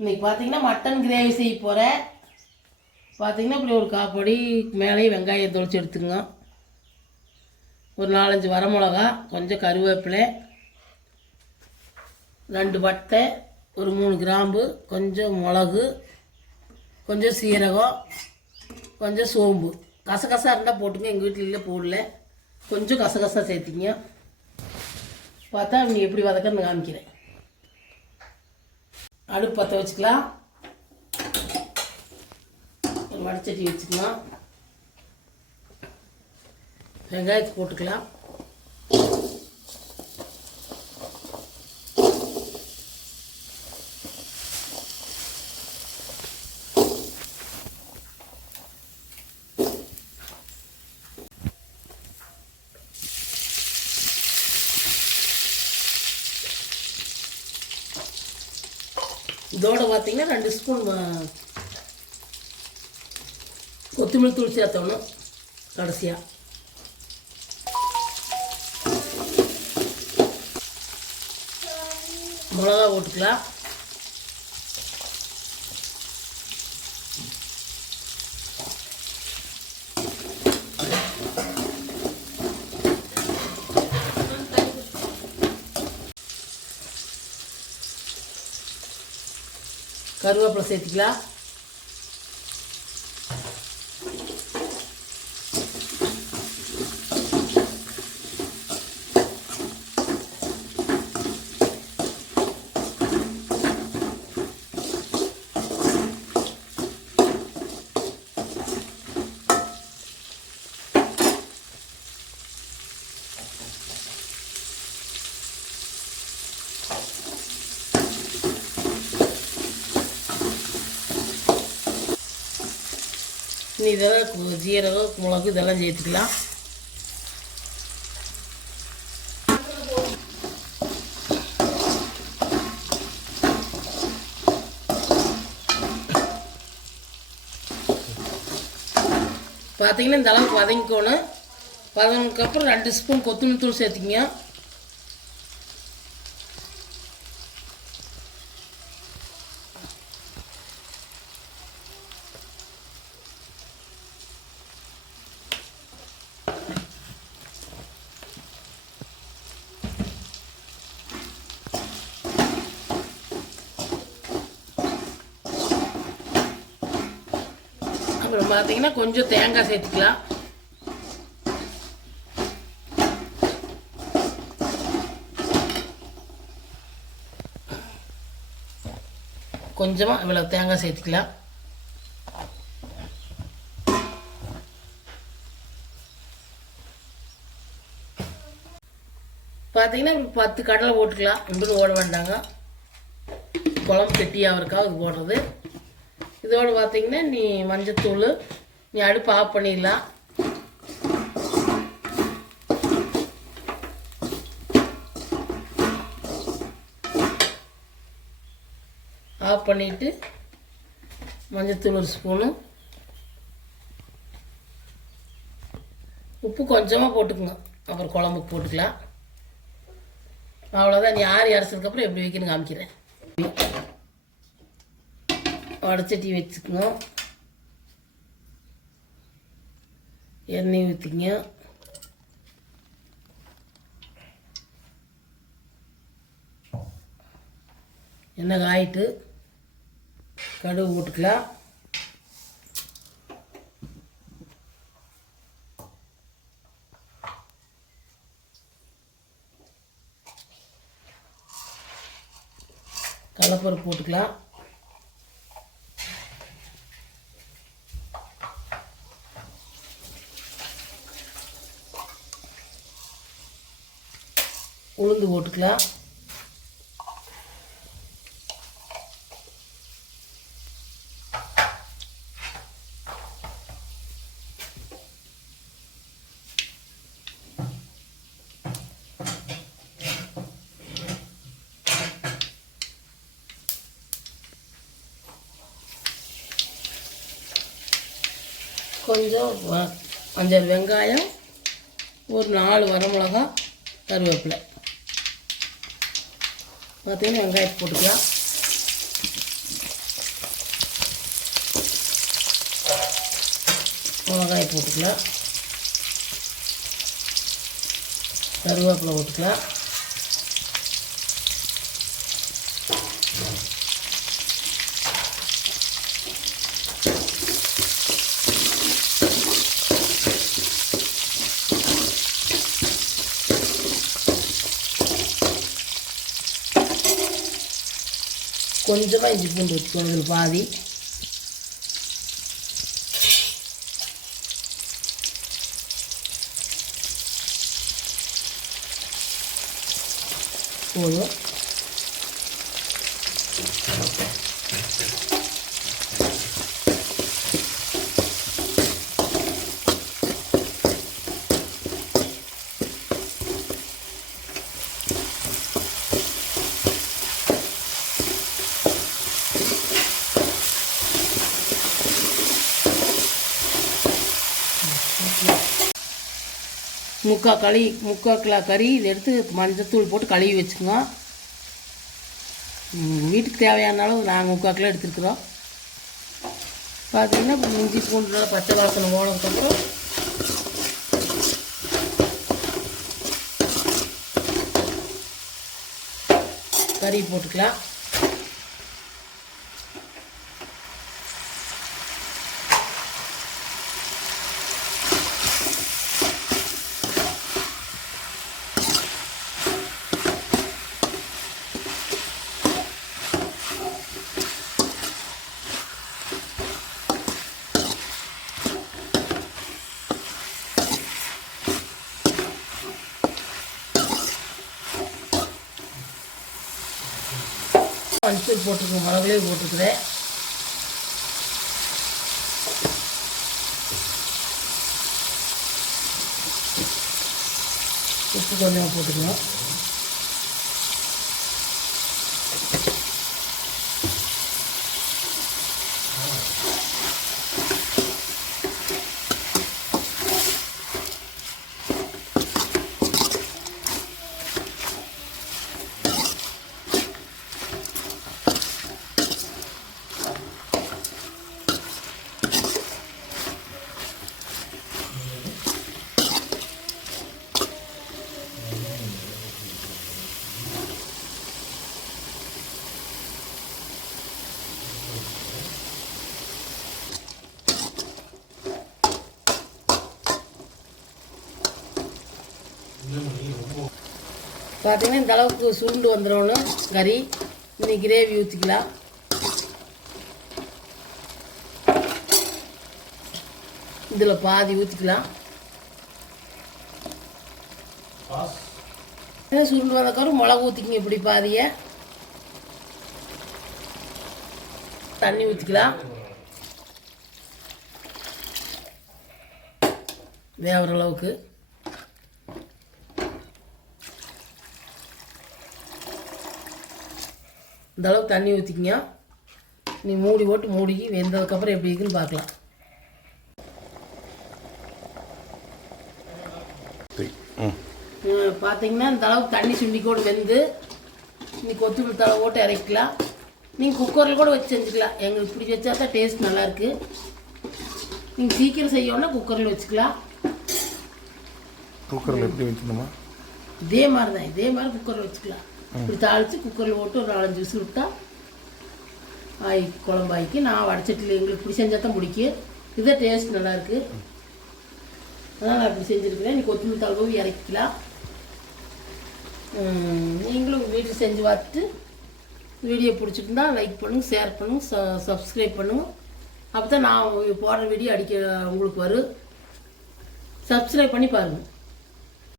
இன்றைக்கி பார்த்தீங்கன்னா mutton gravy செய்ய போகிறேன் பார்த்தீங்கன்னா இப்படி ஒரு காப்பொடி மேலேயும் வெங்காயம் தொளிச்சு எடுத்துங்க ஒரு நாலஞ்சு வரமிளகா கொஞ்சம் கருவேப்பிலை ரெண்டு பட்டை ஒரு மூணு கிராம்பு கொஞ்சம் மிளகு கொஞ்சம் சீரகம் கொஞ்சம் சோம்பு. கசகசா இருந்தால் போட்டுங்க எங்கள் வீட்டில் இல்லை போடல. கொஞ்சம் கசகசா சேர்த்திங்க பார்த்தா நீ எப்படி வதக்கன்னு காமிக்கிறேன். அடுப்பு பற்ற வச்சுக்கலாம். வடச்சட்டி வச்சுக்கலாம். வெங்காயத்தை போட்டுக்கலாம். இதோட பார்த்தீங்கன்னா ரெண்டு ஸ்பூன் கொத்தமல்லி தூள் சேர்த்தணும் கடைசியாக மிளகா போட்டுக்கலாம். கருவேப்பிலை சேர்த்துக்கலாம். இனி இதெல்லாம் ஜீரகம் மிளகு இதெல்லாம் சேர்த்துக்கலாம். பார்த்தீங்கன்னா இந்த அளவுக்கு வதங்கிக்கணும். வதங்கினதுக்கப்புறம் ரெண்டு ஸ்பூன் கொத்தமல்லி தூள் சேர்த்துக்கிங்க. அப்புறம் பார்த்தீங்கன்னா கொஞ்சம் தேங்காய் சேர்த்துக்கலாம். கொஞ்சமாக இவ்வளோ தேங்காய் சேர்த்துக்கலாம். பார்த்தீங்கன்னா பத்து கடலை போட்டுக்கலாம். இப்படி ஓட வேண்டாங்க. குழம்பு கெட்டியாக இருக்கா அது போடுறது. இதோடு பார்த்தீங்கன்னா நீ மஞ்சத்தூள் நீ அடுப்பு ஆஃப் பண்ணிடலாம். ஆஃப் பண்ணிவிட்டு மஞ்சத்தூள் ஒரு ஸ்பூனு உப்பு கொஞ்சமாக போட்டுக்குங்க. அப்புறம் குழம்புக்கு போட்டுக்கலாம். அவ்வளோதான் நீ ஆறி அரைச்சதுக்கப்புறம் எப்படி வைக்கணும் காமிக்கிறேன். வடச்சட்டி வச்சுக்கணும். எண்ணெய் ஊற்றிங்க எண்ணெய் காயிட்டு கடுகு போட்டுக்கலாம். கடலப்பருப்பு போட்டுக்கலாம். உளுந்து போட்டுக்கலாம். கொஞ்சம் வ- அஞ்சாறு வெங்காயம் ஒரு நாலு வரமிளகா கருவேப்பிலை. பார்த்தீங்கன்னா வெங்காயத்தை போட்டுக்கலாம். மிளகாய் போட்டுக்கலாம். கருவேப்பிலை போட்டுக்கலாம். கொஞ்சமாக இஞ்சி பூண்டு வச்சுக்கணும் இதில் பாதி. போதும். முக்கா களி முக்கா கிலோ கறி இதை எடுத்து மஞ்சத்தூள் போட்டு கழுவி வச்சுங்க வீட்டுக்கு தேவையான அளவு நாங்கள் முக்கா கிலோ எடுத்துருக்குறோம். பார்த்தீங்கன்னா இப்போ இஞ்சி பூண்டு பச்சை வாசனை ஓனதுக்கப்புறம் கறி போட்டுக்கலாம். போட்டிருக்கேன் போட்டுருக்கோம் மிளகுலே உப்பு கொஞ்சம் போட்டுக்கணும் பார்த்தீங்கன்னா இந்த அளவுக்கு சுருண்டு வந்துடணும்னு கறி. இன்னைக்கு கிரேவி ஊற்றிக்கலாம் இதில் பாதி ஊற்றிக்கலாம் சுருண்டு வந்தக்கப்புறம் மிளகு ஊற்றிக்கிங்க இப்படி பாதியை. தண்ணி ஊற்றிக்கலாம் வேகிற அளவுக்கு. இந்த அளவுக்கு தண்ணி ஊற்றிக்கிங்க நீ மூடி போட்டு மூடிக்கி வெந்ததுக்கப்புறம் எப்படி இருக்குன்னு பார்க்கலாம். பார்த்தீங்கன்னா இந்த அளவுக்கு தண்ணி சுண்டிக்கோடு வெந்து நீ கொத்தமல்லி தலை போட்டு இறக்கலாம் நீங்கள் குக்கரில் கூட வச்சு செஞ்சுக்கலாம். எங்களுக்கு இப்படி வச்சா தான் டேஸ்ட் நல்லாயிருக்கு நீங்கள் சீக்கிரம் செய்யணும்னா குக்கரில் வச்சுக்கலாம். குக்கரில் எப்படி வச்சுருந்தோமா இதே மாதிரி தான் இதே மாதிரி குக்கரில் வச்சுக்கலாம். இப்படி தாளித்து குக்கரில் போட்டு ஒரு நாலஞ்சு விசில் விட்டா ஆய் குழம்பாய்க்கு. நான் வடச்சட்டில் எங்களுக்கு இப்படி செஞ்சால் தான் பிடிக்கும். இதே டேஸ்ட் நல்லாயிருக்கு அதனால் நான் இப்படி செஞ்சுருக்கிறேன். நீ கொத்தமல்லி தழுவு இறக்கிக்கலாம். நீங்களும் வீட்டில் செஞ்சு பார்த்துட்டு வீடியோ பிடிச்சிருந்தா லைக் பண்ணுங்க ஷேர் பண்ணுங்க ச சப்ஸ்கிரைப் பண்ணுங்க. அப்போ தான் நான் போடுற வீடியோ அடிக்க உங்களுக்கு வரும். சப்ஸ்கிரைப் பண்ணி பாருங்கள்